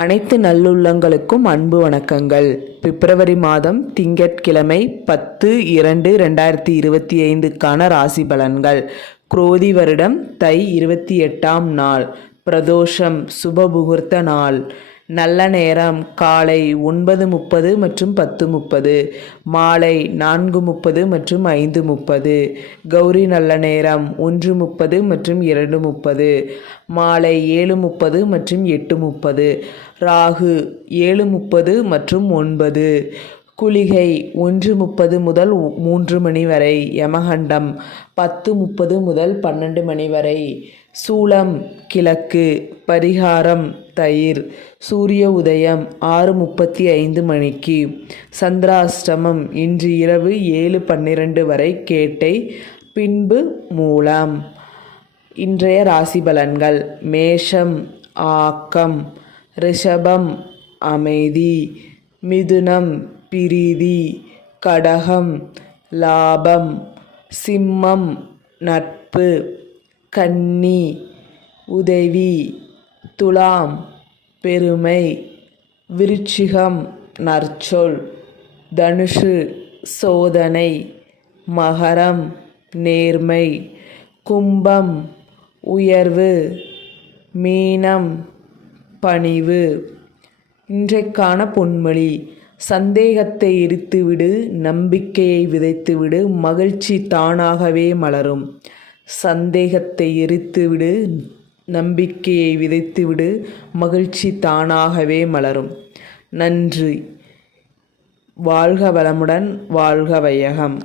அனைத்து நல்லுள்ளங்களுக்கும் அன்பு வணக்கங்கள். பிப்ரவரி மாதம் திங்கட்கிழமை பத்து இரண்டு ரெண்டாயிரத்தி இருபத்தி ஐந்துக்கான ராசி பலன்கள். குரோதி வருடம் தை இருபத்தி எட்டாம் நாள். பிரதோஷம் சுபமுகூர்த்த நாள். நல்ல நேரம். காலை ஒன்பது முப்பது மற்றும் பத்து முப்பது. மாலை நான்கு முப்பது மற்றும் ஐந்து முப்பது. கௌரி நல்ல நேரம். ஒன்று முப்பது மற்றும் இரண்டு முப்பது. மாலை ஏழு முப்பது மற்றும் எட்டு முப்பது. ராகு ஏழு முப்பது மற்றும் ஒன்பது. குளிகை ஒன்று முப்பது முதல் மூன்று மணி வரை யமகண்டம் பத்து முப்பது முதல் பன்னெண்டு மணி வரை சூளம் கிழக்கு பரிகாரம் தயிர் சூரிய உதயம் ஆறு முப்பத்தி ஐந்து மணிக்கு சந்திராஷ்டமம் இன்று இரவு ஏழு பன்னிரண்டு வரை கேட்டை பின்பு மூலம். இன்றைய ராசி பலன்கள் மேஷம் ஆக்கம் ரிஷபம் அமைதி மிதுனம் பிரீதி கடகம் லாபம் சிம்மம் நட்பு கன்னி உதவி துலாம் பெருமை விருச்சிகம் நற்சொல் தனுஷு சோதனை மகரம் நேர்மை கும்பம் உயர்வு மீனம் பணிவு. இன்றைக்கான பொன்மொழி சந்தேகத்தை எரித்துவிடு நம்பிக்கையை விதைத்துவிடு மகிழ்ச்சி தானாகவே மலரும். சந்தேகத்தை எரித்துவிடு நம்பிக்கையை விதைத்துவிடு மகிழ்ச்சி தானாகவே மலரும். நன்றி. வாழ்க வளமுடன் வாழ்க வையகம்.